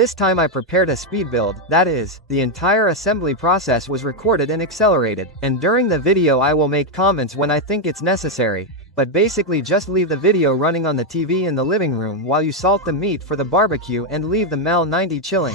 this time I prepared a speed build, that is, the entire assembly process was recorded and accelerated, and during the video I will make comments when I think it's necessary, but basically just leave the video running on the TV in the living room while you salt the meat for the barbecue and leave the MAL 90 chilling.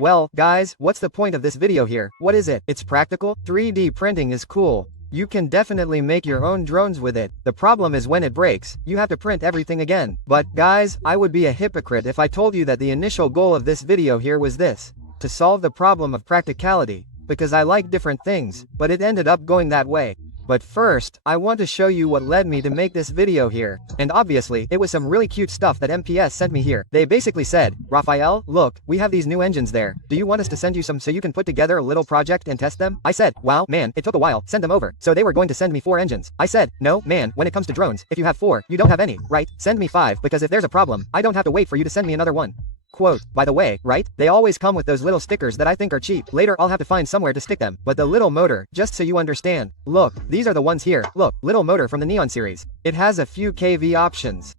Well, guys, what's the point of this video here? What is it? It's practical? 3D printing is cool. You can definitely make your own drones with it. The problem is when it breaks, you have to print everything again. But, guys, I would be a hypocrite if I told you that the initial goal of this video here was this: to solve the problem of practicality, because I like different things, but it ended up going that way. But first, I want to show you what led me to make this video here. And obviously, it was some really cute stuff that MPS sent me here. They basically said, Raphael, look, we have these new engines there. Do you want us to send you some so you can put together a little project and test them? I said, wow, man, it took a while, send them over. So they were going to send me 4 engines. I said, no, man, when it comes to drones, if you have 4, you don't have any, right? Send me 5, because if there's a problem, I don't have to wait for you to send me another one. Quote, by the way, right? They always come with those little stickers that I think are cheap. Later I'll have to find somewhere to stick them. But the little motor, just so you understand. Look, these are the ones here. Look, little motor from the Neon series. It has a few kV options.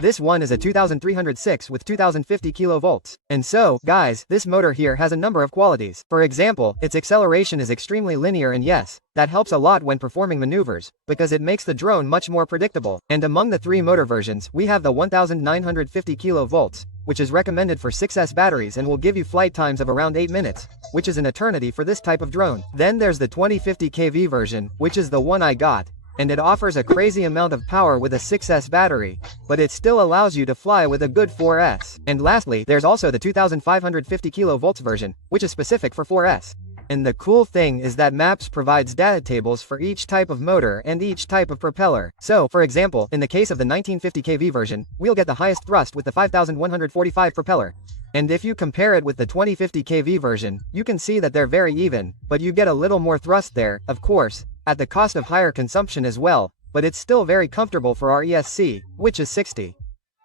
This one is a 2306 with 2050 kilovolts. And so, guys, this motor here has a number of qualities. For example, its acceleration is extremely linear, and yes, that helps a lot when performing maneuvers, because it makes the drone much more predictable. And among the 3 motor versions, we have the 1950 kilovolts, which is recommended for 6S batteries and will give you flight times of around 8 minutes, which is an eternity for this type of drone. Then there's the 2050 kV version, which is the one I got, and it offers a crazy amount of power with a 6S battery, but it still allows you to fly with a good 4S. And lastly, there's also the 2550 kilovolts version, which is specific for 4S. And the cool thing is that MAPS provides data tables for each type of motor and each type of propeller. So, for example, in the case of the 1950 kV version, we'll get the highest thrust with the 5145 propeller. And if you compare it with the 2050 kV version, you can see that they're very even, but you get a little more thrust there, of course, at the cost of higher consumption as well, but it's still very comfortable for our ESC, which is 60.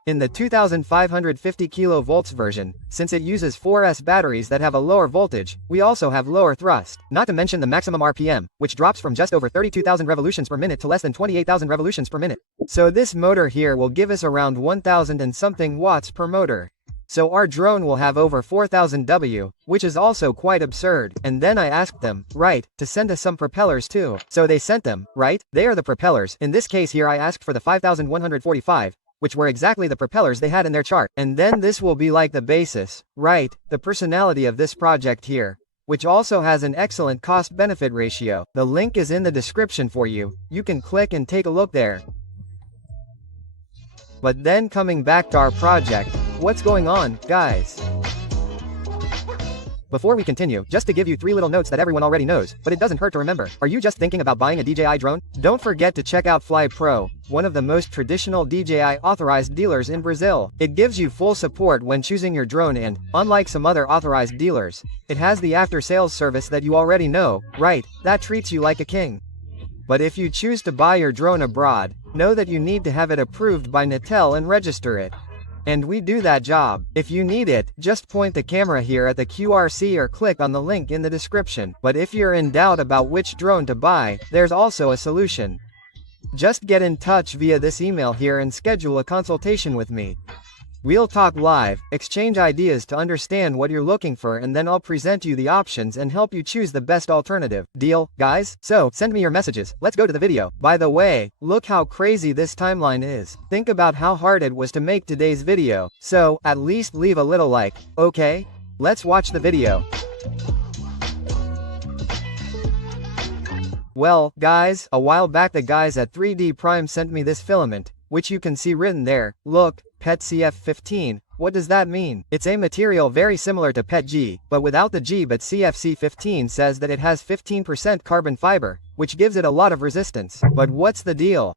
In the 2550 kilovolts version, since it uses 4S batteries that have a lower voltage, we also have lower thrust. Not to mention the maximum RPM, which drops from just over 32,000 revolutions per minute to less than 28,000 revolutions per minute. So this motor here will give us around 1,000 and something watts per motor. So our drone will have over 4,000 W, which is also quite absurd. And then I asked them, right, to send us some propellers too. So they sent them, right? They are the propellers. In this case here I asked for the 5145, which were exactly the propellers they had in their chart. And then this will be like the basis, right, the personality of this project here, which also has an excellent cost-benefit ratio. The link is in the description for you. You can click and take a look there. But then coming back to our project, what's going on, guys? Before we continue, just to give you 3 little notes that everyone already knows, but it doesn't hurt to remember. Are you just thinking about buying a DJI drone? Don't forget to check out Fly Pro, one of the most traditional DJI authorized dealers in Brazil. It gives you full support when choosing your drone and, unlike some other authorized dealers, it has the after-sales service that you already know, right, that treats you like a king. But if you choose to buy your drone abroad, know that you need to have it approved by Natel and register it. And we do that job. If you need it, just point the camera here at the QRC or click on the link in the description. But if you're in doubt about which drone to buy, there's also a solution. Just get in touch via this email here and schedule a consultation with me. We'll talk live, exchange ideas to understand what you're looking for, and then I'll present you the options and help you choose the best alternative. Deal, guys? So, send me your messages. Let's go to the video. By the way, look how crazy this timeline is. Think about how hard it was to make today's video. So, at least leave a little like, okay? Let's watch the video. Well, guys, a while back the guys at 3D Prime sent me this filament, which you can see written there. Look, PET-CF15. What does that mean? It's a material very similar to PET-G, but without the G, but CFC15 says that it has 15% carbon fiber, which gives it a lot of resistance. But what's the deal?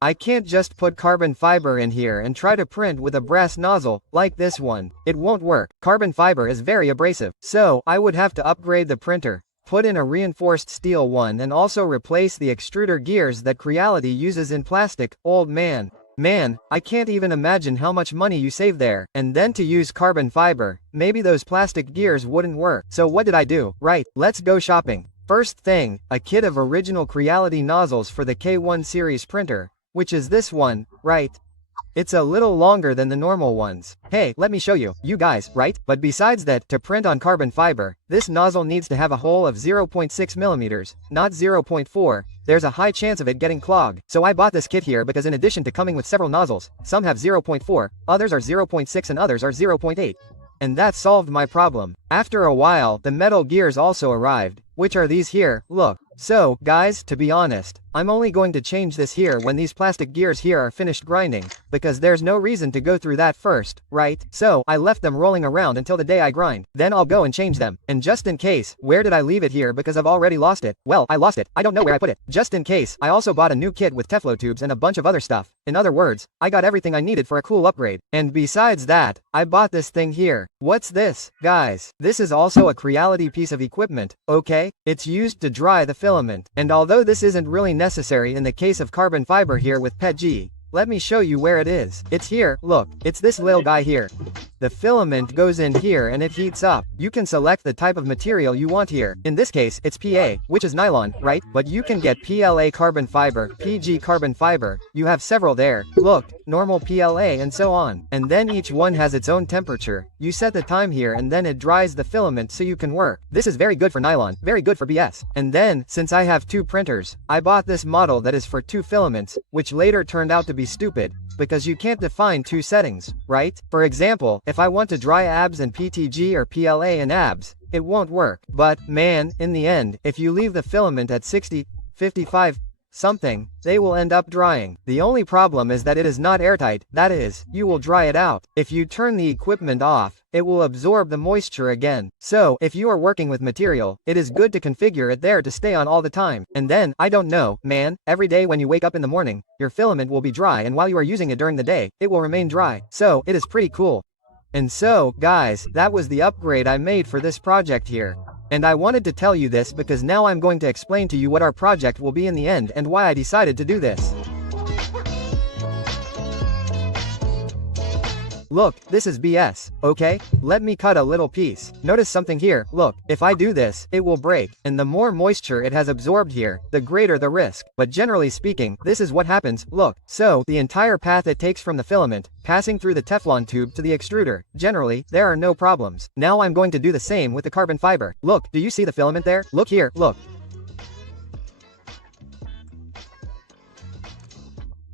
I can't just put carbon fiber in here and try to print with a brass nozzle, like this one. It won't work. Carbon fiber is very abrasive. So, I would have to upgrade the printer, put in a reinforced steel one, and also replace the extruder gears that Creality uses in plastic. Old man, Man, I can't even imagine how much money you save there. And then to use carbon fiber, maybe those plastic gears wouldn't work. So what did I do? Right, let's go shopping. First thing, a kit of original Creality nozzles for the K1 series printer, which is this one, right? It's a little longer than the normal ones. Hey, let me show you, you guys, right? But besides that, to print on carbon fiber, this nozzle needs to have a hole of 0.6 millimeters, not 0.4. There's a high chance of it getting clogged. So I bought this kit here because in addition to coming with several nozzles, some have 0.4, others are 0.6 and others are 0.8. And that solved my problem. After a while, the metal gears also arrived, which are these here, look. So, guys, to be honest, I'm only going to change this here when these plastic gears here are finished grinding, because there's no reason to go through that first, right? So, I left them rolling around until the day I grind. Then I'll go and change them. And just in case, where did I leave it here because I've already lost it? Well, I lost it. I don't know where I put it. Just in case, I also bought a new kit with Teflo tubes and a bunch of other stuff. In other words, I got everything I needed for a cool upgrade. And besides that, I bought this thing here. What's this, guys? This is also a Creality piece of equipment, okay? It's used to dry the filament. And although this isn't really necessary in the case of carbon fiber here with PETG, let me show you where it is. It's here, look, it's this little guy here. The filament goes in here and it heats up. You can select the type of material you want here. In this case, it's PA, which is nylon, right? But you can get PLA carbon fiber, PG carbon fiber. You have several there. Look, normal PLA and so on. And then each one has its own temperature. You set the time here and then it dries the filament so you can work. This is very good for nylon, very good for BS. And then, since I have two printers, I bought this model that is for two filaments, which later turned out to be stupid, because you can't define two settings, right? For example, if I want to dry abs and PTG or PLA and abs, it won't work. But, man, in the end, if you leave the filament at 60, 55, something, they will end up drying. The only problem is that it is not airtight, that is, you will dry it out. If you turn the equipment off, it will absorb the moisture again. So, if you are working with material, it is good to configure it there to stay on all the time. And then, I don't know, man, every day when you wake up in the morning, your filament will be dry and while you are using it during the day, it will remain dry. So, it is pretty cool. And so, guys, that was the upgrade I made for this project here. And I wanted to tell you this because now I'm going to explain to you what our project will be in the end and why I decided to do this. Look, this is BS, okay? Let me cut a little piece. Notice something here, look, if I do this, it will break, and the more moisture it has absorbed here, the greater the risk. But generally speaking, this is what happens, look. So, the entire path it takes from the filament, passing through the Teflon tube to the extruder, generally, there are no problems. Now I'm going to do the same with the carbon fiber. Look, do you see the filament there? Look here, look.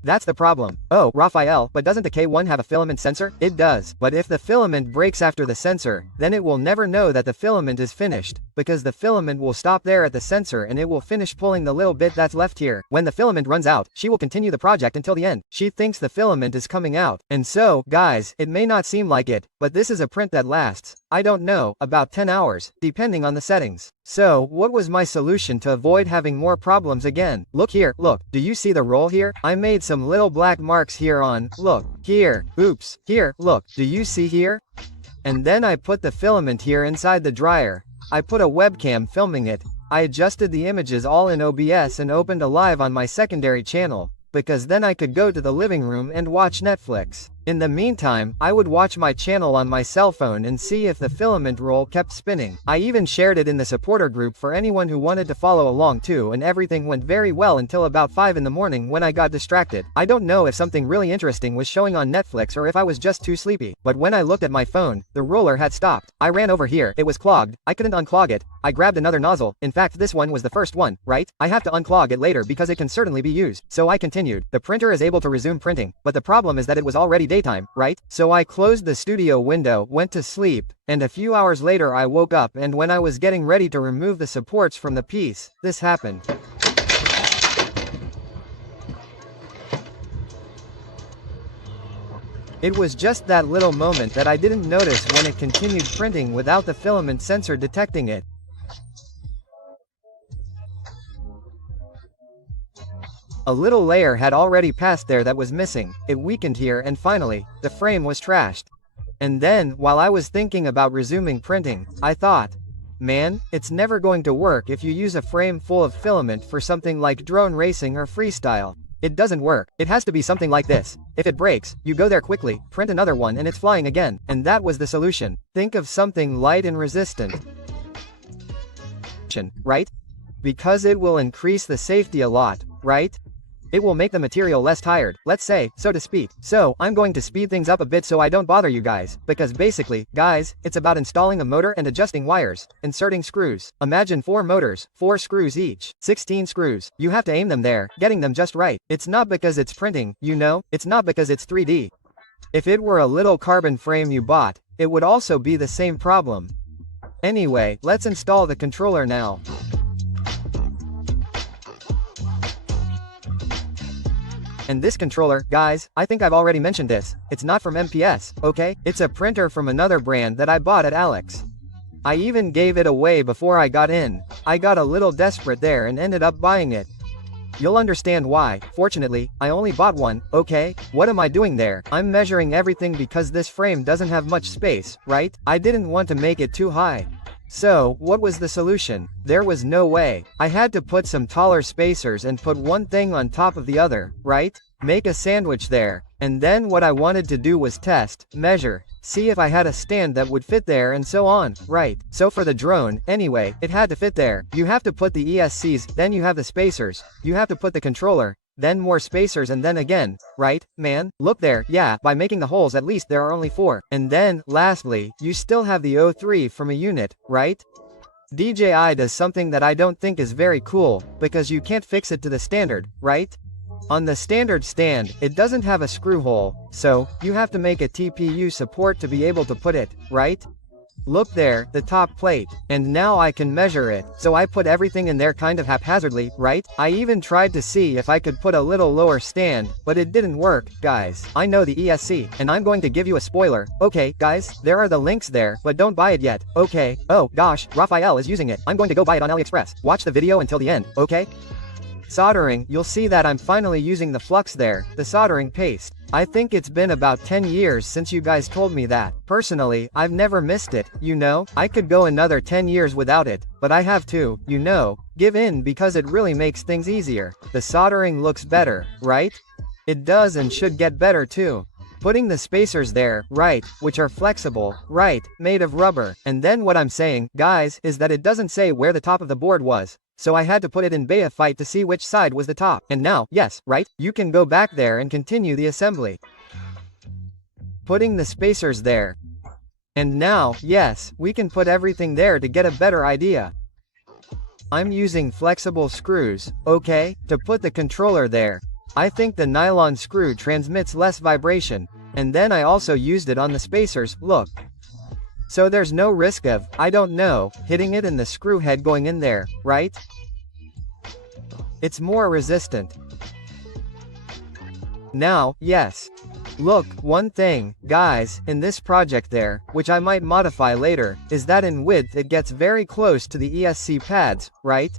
That's the problem. Oh, Raphael, but doesn't the K1 have a filament sensor? It does. But if the filament breaks after the sensor, then it will never know that the filament is finished, because the filament will stop there at the sensor and it will finish pulling the little bit that's left here. When the filament runs out, she will continue the project until the end. She thinks the filament is coming out. And so, guys, it may not seem like it, but this is a print that lasts, I don't know, about 10 hours, depending on the settings. So, what was my solution to avoid having more problems again? Look here, look, do you see the roll here? I made some little black marks here on, look, here, oops, here, look, do you see here? And then I put the filament here inside the dryer. I put a webcam filming it. I adjusted the images all in OBS and opened a live on my secondary channel, because then I could go to the living room and watch Netflix. In the meantime, I would watch my channel on my cell phone and see if the filament roll kept spinning. I even shared it in the supporter group for anyone who wanted to follow along too, and everything went very well until about 5 in the morning when I got distracted. I don't know if something really interesting was showing on Netflix or if I was just too sleepy, but when I looked at my phone, the roller had stopped. I ran over here, it was clogged, I couldn't unclog it. I grabbed another nozzle, in fact this one was the first one, right? I have to unclog it later because it can certainly be used. So I continued. The printer is able to resume printing, but the problem is that it was already daytime, right? So I closed the studio window, went to sleep, and a few hours later I woke up, and when I was getting ready to remove the supports from the piece, this happened. It was just that little moment that I didn't notice when it continued printing without the filament sensor detecting it. A little layer had already passed there that was missing, it weakened here and finally, the frame was trashed. And then, while I was thinking about resuming printing, I thought, man, it's never going to work if you use a frame full of filament for something like drone racing or freestyle. It doesn't work. It has to be something like this. If it breaks, you go there quickly, print another one and it's flying again. And that was the solution. Think of something light and resistant. Right? Because it will increase the safety a lot, right? It will make the material less tired, let's say, so to speak. So, I'm going to speed things up a bit so I don't bother you guys, because basically, guys, it's about installing a motor and adjusting wires, inserting screws. Imagine 4 motors, 4 screws each, 16 screws. You have to aim them there, getting them just right. It's not because it's printing, you know, it's not because it's 3D. If it were a little carbon frame you bought, it would also be the same problem. Anyway, let's install the controller now. And this controller, guys, I think I've already mentioned this, it's not from MPS, okay? It's a printer from another brand that I bought at Alex. I even gave it away before I got in. I got a little desperate there and ended up buying it. You'll understand why. Fortunately, I only bought one, okay? What am I doing there? I'm measuring everything because this frame doesn't have much space, right? I didn't want to make it too high. So, what was the solution? There was no way. I had to put some taller spacers and put one thing on top of the other, right? Make a sandwich there. And then what I wanted to do was test, measure, see if I had a stand that would fit there and so on, right? So for the drone, anyway, it had to fit there. You have to put the ESCs, then you have the spacers, you have to put the controller, then more spacers and then again, right, man? Look there, yeah, by making the holes at least there are only 4. And then, lastly, you still have the O3 from a unit, right? DJI does something that I don't think is very cool, because you can't fix it to the standard, right? On the standard stand, it doesn't have a screw hole, so, you have to make a TPU support to be able to put it, right? Look there, the top plate. And now I can measure it. So I put everything in there kind of haphazardly, right? I even tried to see if I could put a little lower stand, but it didn't work, guys. I know the ESC, and I'm going to give you a spoiler. Okay, guys, there are the links there, but don't buy it yet, okay? Oh, gosh, Raphael is using it. I'm going to go buy it on AliExpress. Watch the video until the end, okay? Soldering, you'll see that I'm finally using the flux there, the soldering paste. I think it's been about 10 years since you guys told me that. Personally, I've never missed it, you know? I could go another 10 years without it, but I have to, you know, give in because it really makes things easier. The soldering looks better, right? It does and should get better too. Putting the spacers there, right, which are flexible, right, made of rubber. And then what I'm saying, guys, is that it doesn't say where the top of the board was. So I had to put it in Betaflight to see which side was the top. And now, yes, right, you can go back there and continue the assembly. Putting the spacers there. And now, yes, we can put everything there to get a better idea. I'm using flexible screws, okay, to put the controller there. I think the nylon screw transmits less vibration. And then I also used it on the spacers, look. So there's no risk of, I don't know, hitting it in the screw head going in there, right? It's more resistant. Now, yes. Look, one thing, guys, in this project there, which I might modify later, is that in width it gets very close to the ESC pads, right?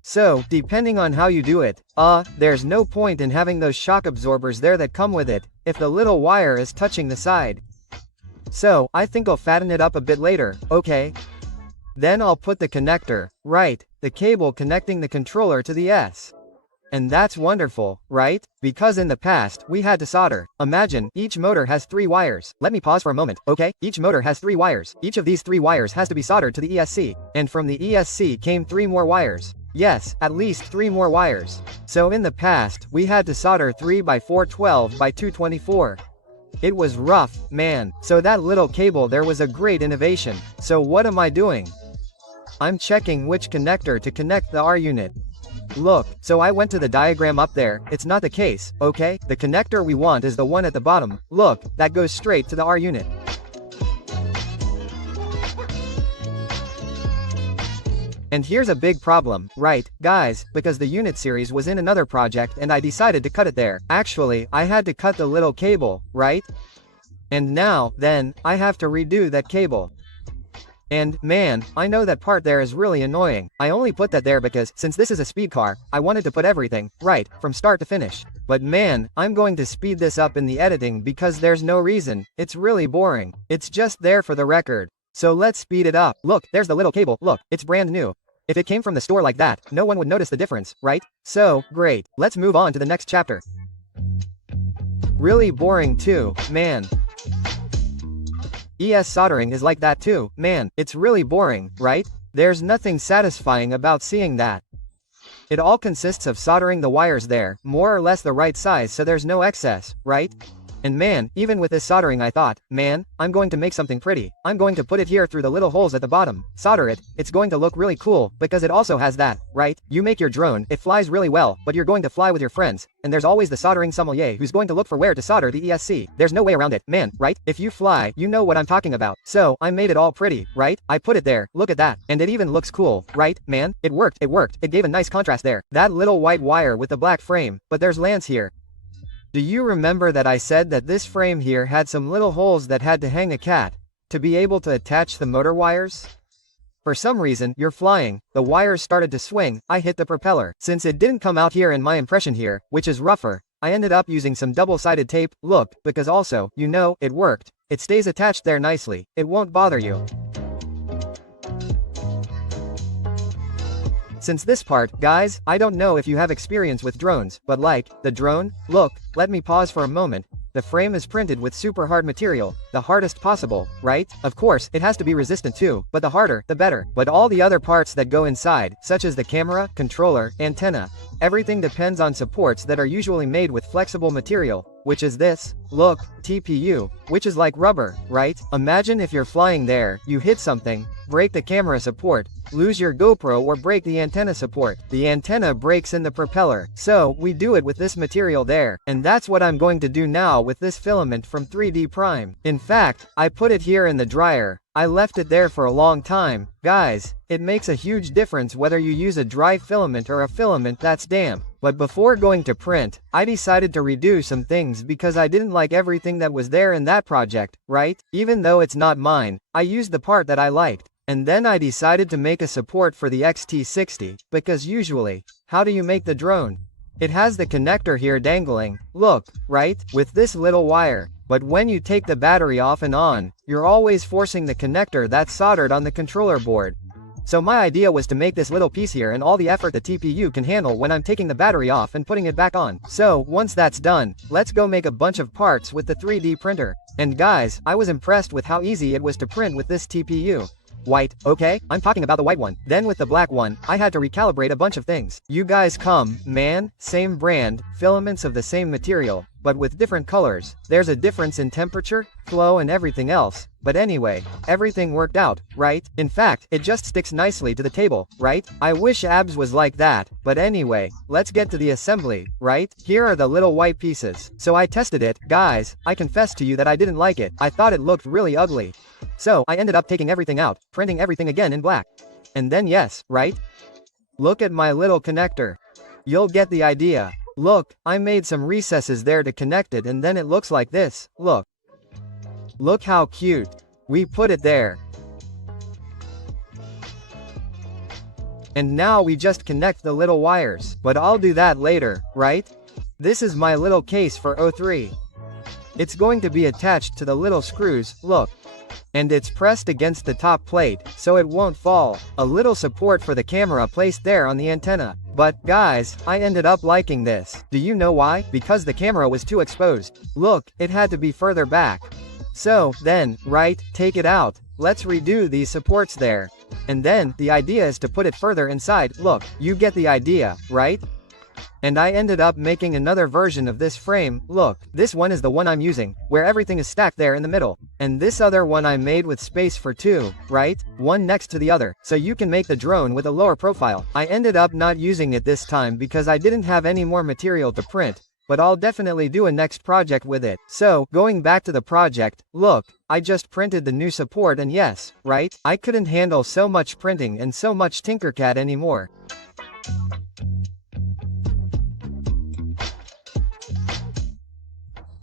So, depending on how you do it, there's no point in having those shock absorbers there that come with it, if the little wire is touching the side. So, I think I'll fatten it up a bit later, okay? Then I'll put the connector, right, the cable connecting the controller to the S. And that's wonderful, right? Because in the past, we had to solder. Imagine, each motor has 3 wires. Let me pause for a moment, okay? Each motor has 3 wires. Each of these 3 wires has to be soldered to the ESC. And from the ESC came 3 more wires. Yes, at least 3 more wires. So in the past, we had to solder 3 by 412 by 224. It was rough, man. So that little cable there was a great innovation. So what am I doing? I'm checking which connector to connect the R unit. Look, so I went to the diagram up there, it's not the case, okay? The connector we want is the one at the bottom. Look, that goes straight to the R unit. And here's a big problem, right, guys, because the unit series was in another project and I decided to cut it there. Actually, I had to cut the little cable, right? And now, then, I have to redo that cable. And, man, I know that part there is really annoying. I only put that there because, since this is a speed car, I wanted to put everything, right, from start to finish. But man, I'm going to speed this up in the editing because there's no reason. It's really boring. It's just there for the record. So let's speed it up. Look, there's the little cable, look, it's brand new. If it came from the store like that, no one would notice the difference, right? So, great. Let's move on to the next chapter. Really boring too, man. ES soldering is like that too, man. It's really boring, right? There's nothing satisfying about seeing that. It all consists of soldering the wires there, more or less the right size so there's no excess, right? And man, even with this soldering I thought, man, I'm going to make something pretty. I'm going to put it here through the little holes at the bottom, solder it, it's going to look really cool, because it also has that, right? You make your drone, it flies really well, but you're going to fly with your friends, and there's always the soldering sommelier who's going to look for where to solder the ESC. There's no way around it, man, right? If you fly, you know what I'm talking about. So, I made it all pretty, right? I put it there, look at that, and it even looks cool, right, man? It worked, it gave a nice contrast there. That little white wire with the black frame, but there's lands here. Do you remember that I said that this frame here had some little holes that had to hang a cat to be able to attach the motor wires? For some reason, you're flying, the wires started to swing, I hit the propeller. Since it didn't come out here in my impression here, which is rougher, I ended up using some double-sided tape, look, because also, you know, it worked. It stays attached there nicely, it won't bother you. Since this part, guys, I don't know if you have experience with drones, but like, the drone, look, let me pause for a moment. The frame is printed with super hard material, the hardest possible, right? Of course, it has to be resistant too, but the harder, the better. But all the other parts that go inside, such as the camera, controller, antenna, everything depends on supports that are usually made with flexible material, which is this, look, TPU, which is like rubber, right? Imagine if you're flying there, you hit something, break the camera support, lose your GoPro or break the antenna support. The antenna breaks in the propeller, so we do it with this material there, and that's what I'm going to do now with this filament from 3D Prime. In fact, I put it here in the dryer. I left it there for a long time. Guys, it makes a huge difference whether you use a dry filament or a filament that's damp. But before going to print, I decided to redo some things because I didn't like everything that was there in that project, right? Even though it's not mine, I used the part that I liked. And then I decided to make a support for the XT60, because usually, how do you make the drone? It has the connector here dangling, look, right? With this little wire. But when you take the battery off and on, you're always forcing the connector that's soldered on the controller board. So my idea was to make this little piece here and all the effort the TPU can handle when I'm taking the battery off and putting it back on. So, once that's done, let's go make a bunch of parts with the 3D printer. And guys, I was impressed with how easy it was to print with this TPU. White, okay, I'm talking about the white one. Then with the black one, I had to recalibrate a bunch of things. You guys come, man, same brand, filaments of the same material, but with different colors. There's a difference in temperature, flow and everything else. But anyway, everything worked out, right? In fact, it just sticks nicely to the table, right? I wish abs was like that, but anyway, let's get to the assembly, right? Here are the little white pieces. So I tested it, guys, I confess to you that I didn't like it. I thought it looked really ugly. So, I ended up taking everything out, printing everything again in black. And then yes, right? Look at my little connector. You'll get the idea. Look, I made some recesses there to connect it and then it looks like this, look. Look how cute. We put it there. And now we just connect the little wires. But I'll do that later, right? This is my little case for O3. It's going to be attached to the little screws, look. And it's pressed against the top plate, so it won't fall. A little support for the camera placed there on the antenna. But, guys, I ended up liking this. Do you know why? Because the camera was too exposed. Look, it had to be further back. So, then, right, take it out. Let's redo these supports there. And then, the idea is to put it further inside. Look, you get the idea, right? And I ended up making another version of this frame, look, this one is the one I'm using, where everything is stacked there in the middle. And this other one I made with space for two, right? One next to the other, so you can make the drone with a lower profile. I ended up not using it this time because I didn't have any more material to print, but I'll definitely do a next project with it. So, going back to the project, look, I just printed the new support and yes, right? I couldn't handle so much printing and so much Tinkercad anymore.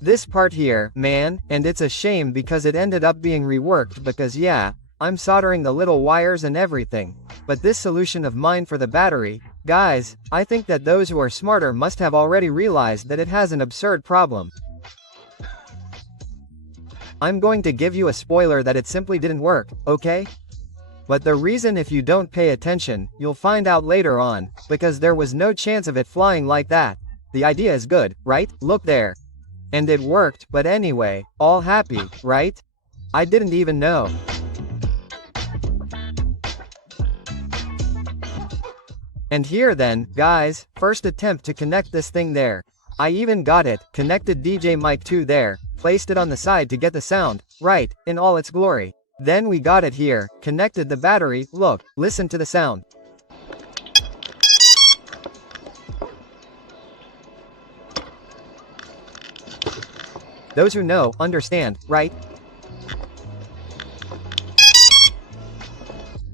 This part here, man, and it's a shame because it ended up being reworked because yeah, I'm soldering the little wires and everything. But this solution of mine for the battery, guys, I think that those who are smarter must have already realized that it has an absurd problem. I'm going to give you a spoiler that it simply didn't work, okay? But the reason, if you don't pay attention, you'll find out later on, because there was no chance of it flying like that. The idea is good, right? Look there. And it worked, but anyway, all happy, right? I didn't even know. And here then, guys, first attempt to connect this thing there. I even got it, connected DJ mic 2 there, placed it on the side to get the sound, right, in all its glory. Then we got it here, connected the battery, look, listen to the sound. Those who know, understand, right?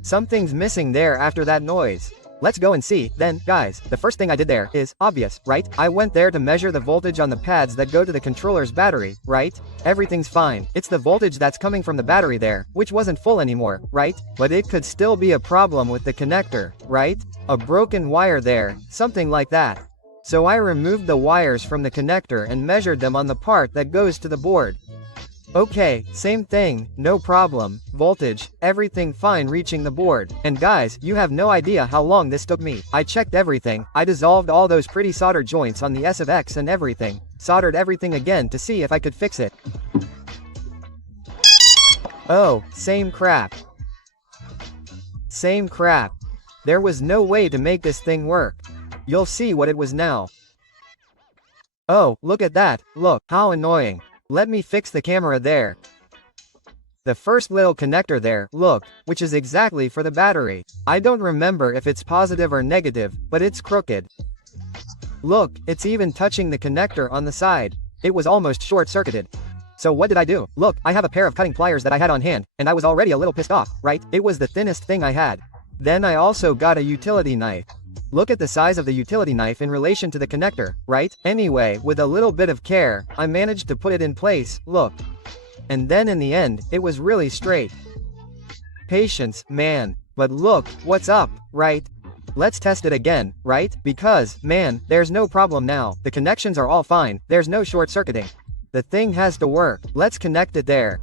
Something's missing there after that noise. Let's go and see. Then, guys, the first thing I did there is obvious, right? I went there to measure the voltage on the pads that go to the controller's battery, right? Everything's fine. It's the voltage that's coming from the battery there, which wasn't full anymore, right? But it could still be a problem with the connector, right? A broken wire there, something like that. So I removed the wires from the connector and measured them on the part that goes to the board. Okay, same thing, no problem, voltage, everything fine reaching the board. And guys, you have no idea how long this took me. I checked everything, I dissolved all those pretty solder joints on the S of X and everything, soldered everything again to see if I could fix it. Oh, same crap. Same crap. There was no way to make this thing work. You'll see what it was now. Oh, look at that, look, how annoying. Let me fix the camera there. The first little connector there, look, which is exactly for the battery. I don't remember if it's positive or negative, but it's crooked. Look, it's even touching the connector on the side. It was almost short-circuited. So what did I do? Look, I have a pair of cutting pliers that I had on hand, and I was already a little pissed off, right? It was the thinnest thing I had. Then I also got a utility knife. Look at the size of the utility knife in relation to the connector, right? Anyway, with a little bit of care, I managed to put it in place, look. And then in the end, it was really straight. Patience, man. But look, what's up, right? Let's test it again, right? Because, man, there's no problem now. The connections are all fine, there's no short-circuiting. The thing has to work. Let's connect it there.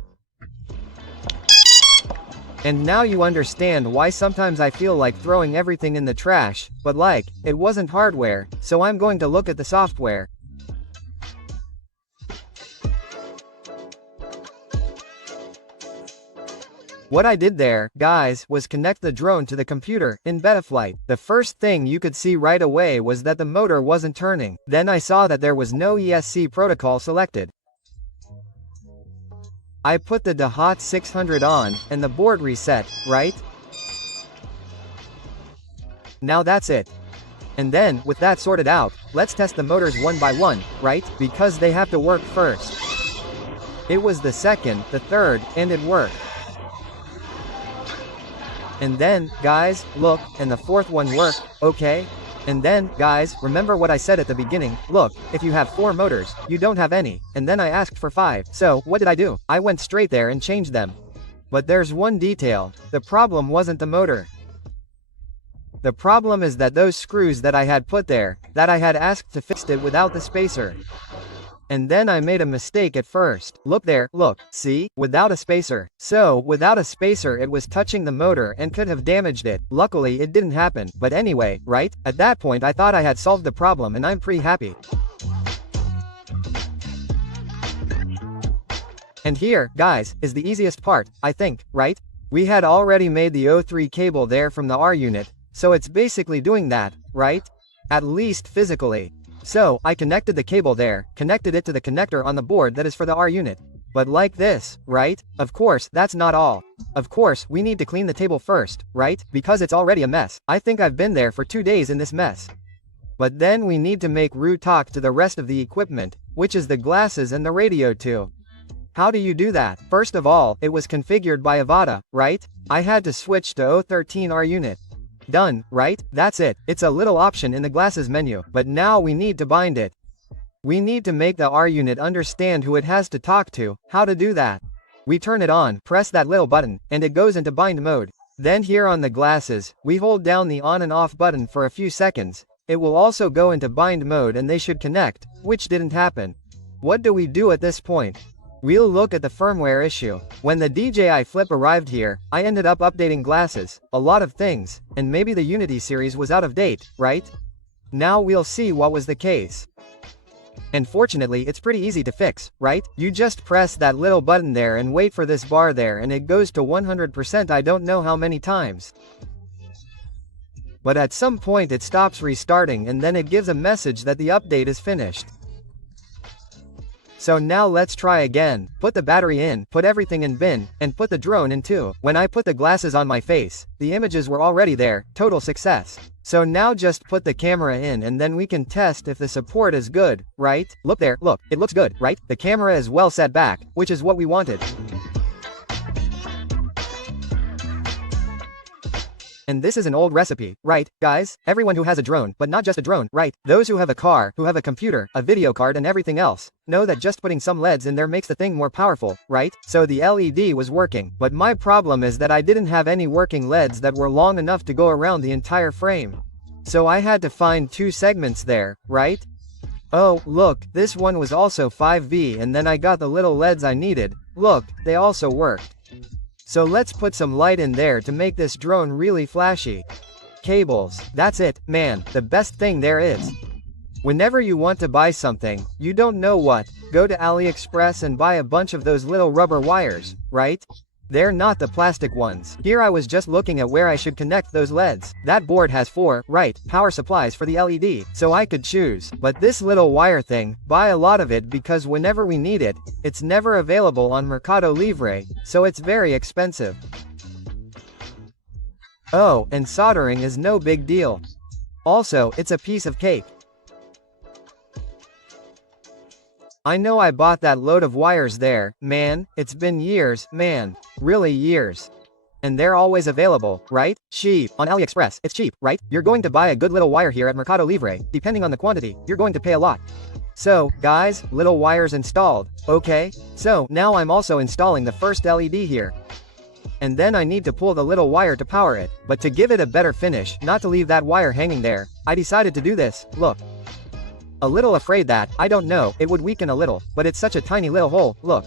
And now you understand why sometimes I feel like throwing everything in the trash, but like, it wasn't hardware, so I'm going to look at the software. What I did there, guys, was connect the drone to the computer in Betaflight. The first thing you could see right away was that the motor wasn't turning. Then I saw that there was no ESC protocol selected. I put the DeHot 600 on, and the board reset, right? Now that's it. And then, with that sorted out, let's test the motors one by one, right? Because they have to work first. It was the second, the third, and it worked. And then, guys, look, and the fourth one worked, okay? And then, guys, remember what I said at the beginning, look, if you have 4 motors, you don't have any, and then I asked for 5, so, what did I do? I went straight there and changed them. But there's one detail, the problem wasn't the motor. The problem is that those screws that I had put there, that I had asked to fix it without the spacer. And then I made a mistake at first. Look there, look, see, without a spacer. So, without a spacer it was touching the motor and could have damaged it. Luckily it didn't happen, but anyway, right? At that point I thought I had solved the problem and I'm pretty happy. And here, guys, is the easiest part, I think, right? We had already made the O3 cable there from the R unit, so it's basically doing that, right? At least physically. So, I connected the cable there, connected it to the connector on the board that is for the R unit. But like this, right? Of course, that's not all. Of course, we need to clean the table first, right? Because it's already a mess. I think I've been there for 2 days in this mess. But then we need to make root talk to the rest of the equipment, which is the glasses and the radio too. How do you do that? First of all, it was configured by Avada, right? I had to switch to O13 R unit. Done, right? That's it. It's a little option in the glasses menu, but now we need to bind it. We need to make the R unit understand who it has to talk to. How to do that? We turn it on, press that little button, and it goes into bind mode. Then here on the glasses, we hold down the on and off button for a few seconds. It will also go into bind mode and they should connect, which didn't happen. What do we do at this point? We'll look at the firmware issue. When the DJI Flip arrived here, I ended up updating glasses, a lot of things, and maybe the Unity series was out of date, right? Now we'll see what was the case. And fortunately it's pretty easy to fix, right? You just press that little button there and wait for this bar there and it goes to 100% I don't know how many times. But at some point it stops restarting and then it gives a message that the update is finished. So now let's try again. Put the battery in, put everything in bin, and put the drone in too. When I put the glasses on my face, the images were already there, total success. So now just put the camera in and then we can test if the support is good, right? Look there, look, it looks good, right? The camera is well set back, which is what we wanted. And this is an old recipe, right, guys? Everyone who has a drone, but not just a drone, right? Those who have a car, who have a computer, a video card and everything else, know that just putting some LEDs in there makes the thing more powerful, right? So the LED was working, but my problem is that I didn't have any working LEDs that were long enough to go around the entire frame. So I had to find 2 segments there, right? Oh, look, this one was also 5V and then I got the little LEDs I needed. Look, they also worked. So let's put some light in there to make this drone really flashy. Cables, that's it, man, the best thing there is. Whenever you want to buy something, you don't know what, go to AliExpress and buy a bunch of those little rubber wires, right? They're not the plastic ones. Here I was just looking at where I should connect those LEDs. That board has 4, right, power supplies for the LED, so I could choose. But this little wire thing, buy a lot of it because whenever we need it, it's never available on Mercado Libre, so it's very expensive. Oh, and soldering is no big deal. Also, it's a piece of cake. I know I bought that load of wires there, man, it's been years, man, really years. And they're always available, right? Cheap. On AliExpress, it's cheap, right? You're going to buy a good little wire here at Mercado Libre, depending on the quantity, you're going to pay a lot. So, guys, little wires installed, okay? So, now I'm also installing the first LED here. And then I need to pull the little wire to power it, but to give it a better finish, not to leave that wire hanging there, I decided to do this, look. A little afraid that, I don't know, it would weaken a little, but it's such a tiny little hole, look.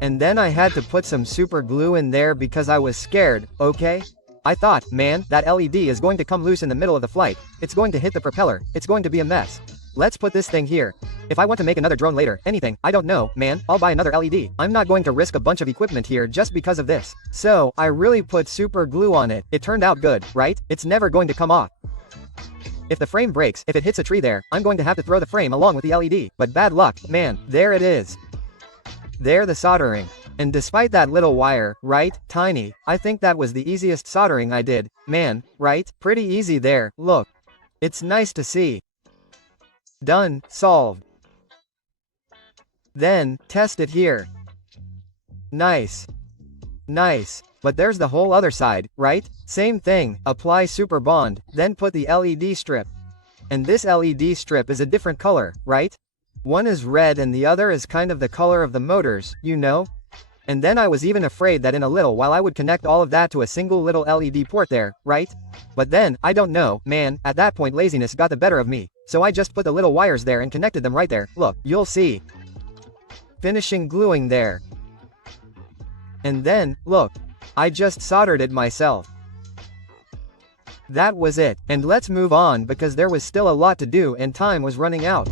And then I had to put some super glue in there because I was scared, okay? I thought, man, that LED is going to come loose in the middle of the flight, it's going to hit the propeller, it's going to be a mess. Let's put this thing here. If I want to make another drone later, anything, I don't know, man, I'll buy another LED. I'm not going to risk a bunch of equipment here just because of this. So, I really put super glue on it, it turned out good, right? It's never going to come off. If the frame breaks, if it hits a tree there, I'm going to have to throw the frame along with the LED, but bad luck, man, there it is. There the soldering. And despite that little wire, right, tiny, I think that was the easiest soldering I did, man, right, pretty easy there, look. It's nice to see. Done, solved. Then, test it here. Nice. Nice. But there's the whole other side, right? Same thing, apply super bond, then put the LED strip. And this LED strip is a different color, right? One is red and the other is kind of the color of the motors, you know? And then I was even afraid that in a little while I would connect all of that to a single little LED port there, right? But then, I don't know, man, at that point laziness got the better of me. So I just put the little wires there and connected them right there, look, you'll see. Finishing gluing there. And then, look. I just soldered it myself. That was it, and let's move on because there was still a lot to do and time was running out.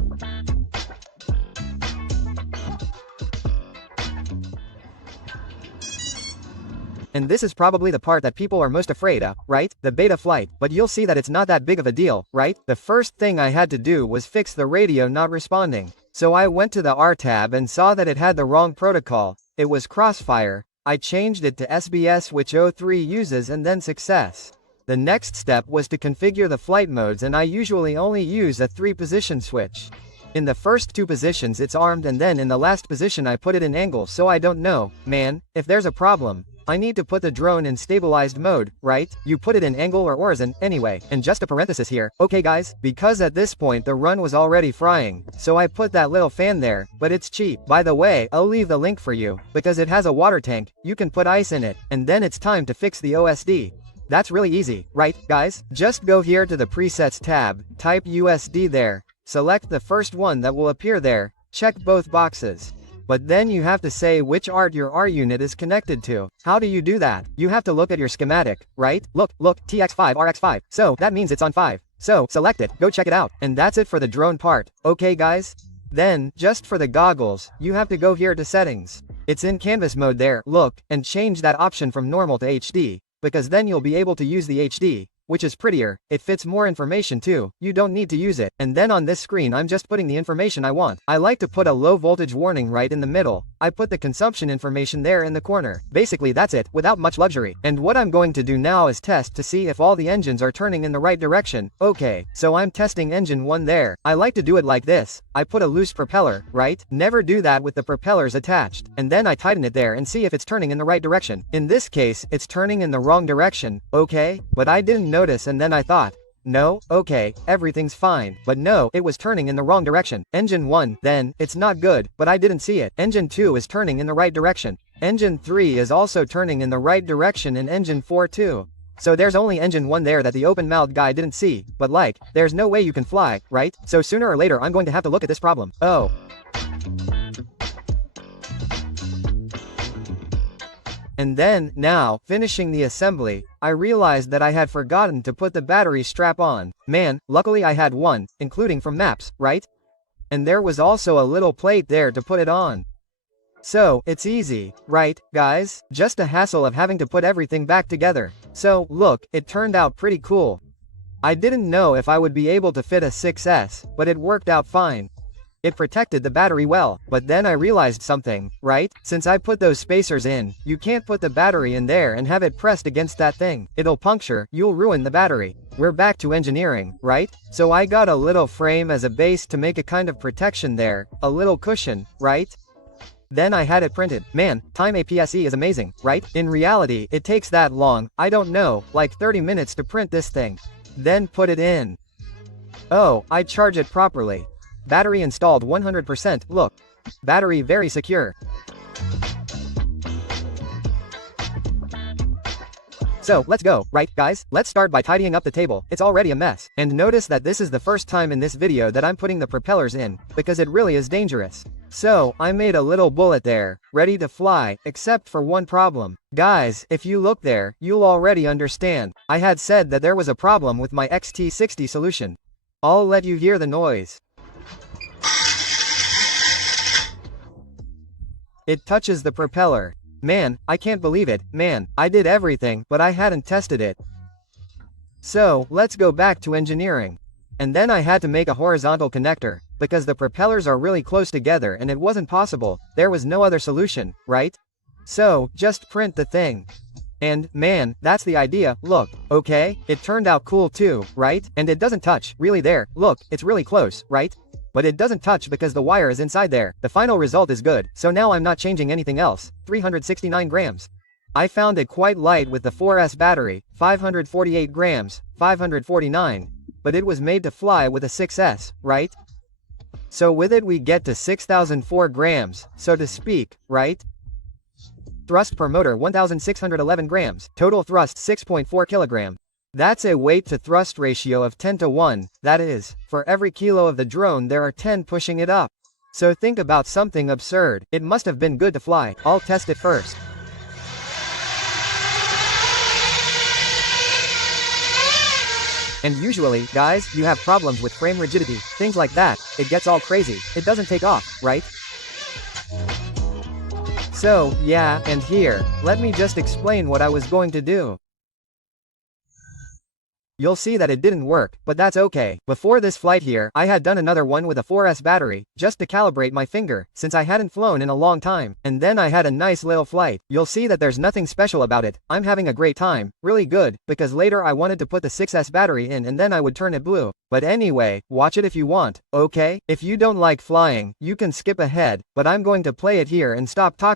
And this is probably the part that people are most afraid of, right? The Betaflight, but you'll see that it's not that big of a deal, right? The first thing I had to do was fix the radio not responding. So I went to the R tab and saw that it had the wrong protocol, it was Crossfire. I changed it to SBS which O3 uses and then success. The next step was to configure the flight modes and I usually only use a 3-position switch. In the first 2 positions it's armed and then in the last position I put it in angle so I don't know, man, if there's a problem. I need to put the drone in stabilized mode, right? You put it in angle or horizon, anyway. And just a parenthesis here, okay guys, because at this point the run was already frying, so I put that little fan there, but it's cheap. By the way, I'll leave the link for you, because it has a water tank, you can put ice in it, and then it's time to fix the OSD. That's really easy, right, guys? Just go here to the presets tab, type USD there, select the first one that will appear there, check both boxes. But then you have to say which art your R unit is connected to. How do you do that? You have to look at your schematic, right? Look, TX5 RX5. So, that means it's on 5. So, select it, go check it out. And that's it for the drone part. Okay guys? Then, just for the goggles, you have to go here to settings. It's in canvas mode there, look, and change that option from normal to HD, because then you'll be able to use the HD, which is prettier, it fits more information too, you don't need to use it. And then on this screen I'm just putting the information I want. I like to put a low voltage warning right in the middle. I put the consumption information there in the corner. Basically that's it, without much luxury. And what I'm going to do now is test to see if all the engines are turning in the right direction. Okay, so I'm testing engine 1 there. I like to do it like this. I put a loose propeller, right? Never do that with the propellers attached. And then I tighten it there and see if it's turning in the right direction. In this case, it's turning in the wrong direction, okay? But I didn't notice and then I thought, no, okay, everything's fine, but no, it was turning in the wrong direction. Engine 1, then, it's not good, but I didn't see it. Engine 2 is turning in the right direction. Engine 3 is also turning in the right direction and engine 4 too. So there's only engine 1 there that the open-mouthed guy didn't see, but like, there's no way you can fly, right? So sooner or later I'm going to have to look at this problem. Oh. And then, now, finishing the assembly, I realized that I had forgotten to put the battery strap on. Man, luckily I had one, including from MEPS, right? And there was also a little plate there to put it on. So, it's easy, right, guys? Just a hassle of having to put everything back together. So, look, it turned out pretty cool. I didn't know if I would be able to fit a 6S, but it worked out fine. It protected the battery well, but then I realized something, right? Since I put those spacers in, you can't put the battery in there and have it pressed against that thing. It'll puncture, you'll ruin the battery. We're back to engineering, right? So I got a little frame as a base to make a kind of protection there, a little cushion, right? Then I had it printed. Man, time APS-E is amazing, right? In reality, it takes that long, I don't know, like 30 minutes to print this thing. Then put it in. Oh, I charge it properly. Battery installed 100%, look. Battery very secure. So, let's go, right, guys? Let's start by tidying up the table, it's already a mess. And notice that this is the first time in this video that I'm putting the propellers in, because it really is dangerous. So, I made a little bullet there, ready to fly, except for one problem. Guys, if you look there, you'll already understand. I had said that there was a problem with my XT60 solution. I'll let you hear the noise. It touches the propeller. Man, I can't believe it, man, I did everything, but I hadn't tested it. So, let's go back to engineering. And then I had to make a horizontal connector, because the propellers are really close together and it wasn't possible, there was no other solution, right? So, just print the thing. And, man, that's the idea, look, okay? It turned out cool too, right? And it doesn't touch, really there, look, it's really close, right? But it doesn't touch because the wire is inside there. The final result is good, so now I'm not changing anything else. 369 grams. I found it quite light with the 4S battery, 548 grams, 549. But it was made to fly with a 6S, right? So with it we get to 6,004 grams, so to speak, right? Thrust per motor 1,611 grams, total thrust 6.4 kilogram. That's a weight to thrust ratio of 10 to 1, that is, for every kilo of the drone there are 10 pushing it up. So think about something absurd, it must have been good to fly, I'll test it first. And usually, guys, you have problems with frame rigidity, things like that, it gets all crazy, it doesn't take off, right? So, yeah, and here, let me just explain what I was going to do. You'll see that it didn't work, but that's okay. Before this flight here, I had done another one with a 4S battery, just to calibrate my finger, since I hadn't flown in a long time. And then I had a nice little flight. You'll see that there's nothing special about it. I'm having a great time, really good, because later I wanted to put the 6S battery in and then I would turn it blue. But anyway, watch it if you want, okay? If you don't like flying, you can skip ahead, but I'm going to play it here and stop talking.